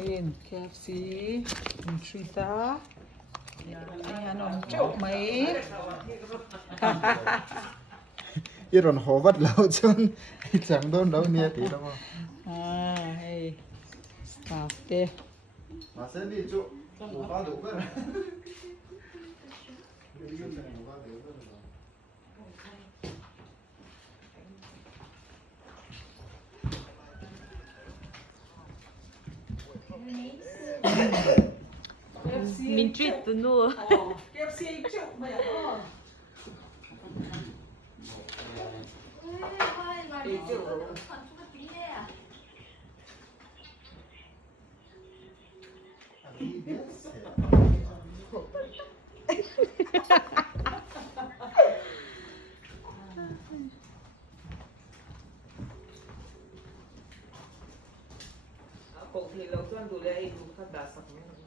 Ayun, KFC, Trita. Ayan, chúc mấy. 이런 호박 라우전 장도 너무 되나 뭐. À, hey, staff đây. 마셀리 쪽 호박도 그래. Mình treat từ nua. KFC chúc mấy. Kung hilaw tuan dulu ay lukat dasak mo.